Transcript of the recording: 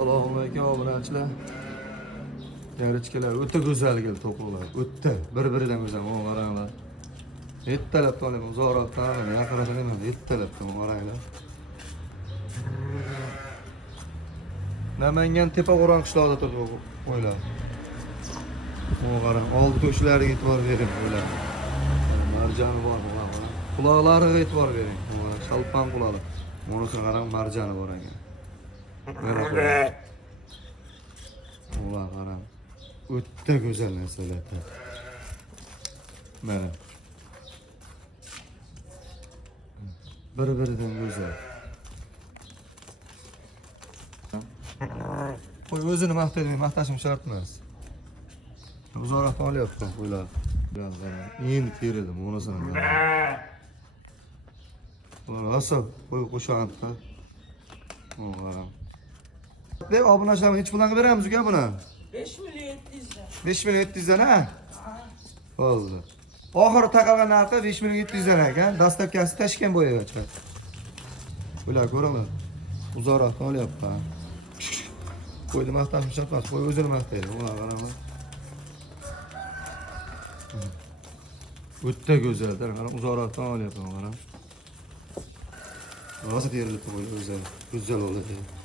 Assalomu alaykum obunachilar. Yarichkalar o'ta go'zal keldi to'qlar. O'ta bir-biridan go'zal. Mana qaranglar. Yettalab to'lim uzoqroqdan yaqinroqdan emas, yettalab to'lim qaranglar. Namangan tepa qo'ron qishlog'ida turdi qo'ylar. Mana qarang, oldi to'shlariga e'tibor bering qo'ylar. Marjani bor bu qarang. Quloqlariga e'tibor bering. Mana shalpan quloqlar. Monosini qarang, marjani bor ekan. Ulan qarang. O'ta go'zal narsalar. Mana. Bir-biridan go'zal. Qo'y o'zini maqtaydi, maqtashim shart emas. Uzoqroqdan olyapti qo'ylar. Biroz qarang. Endi terildi, monosini qarang. Ular rosa qo'y qo'shaqda. Mana qarang. Deb obunachilarga hech pullarga beramiz uka buni. 5 milyon 700 dan. 5 milyon 700 dan ha? Bo'ldi. Oxiri taqalgan narxi 5 milyon 700 dan ekan. Dastavkasi tashgan bo'yagacha. Ular ko'ringlar. Uzoqroqdan olyapti. Qo'yni maqtashim shart emas, qo'y o'zini maqtaydi. Ular qaranglar. O'ta go'zal, qarang, uzoqroqdan olyapman, qarang. Rosa terilibdi qo'y o'zi. Go'zal bo'ldi.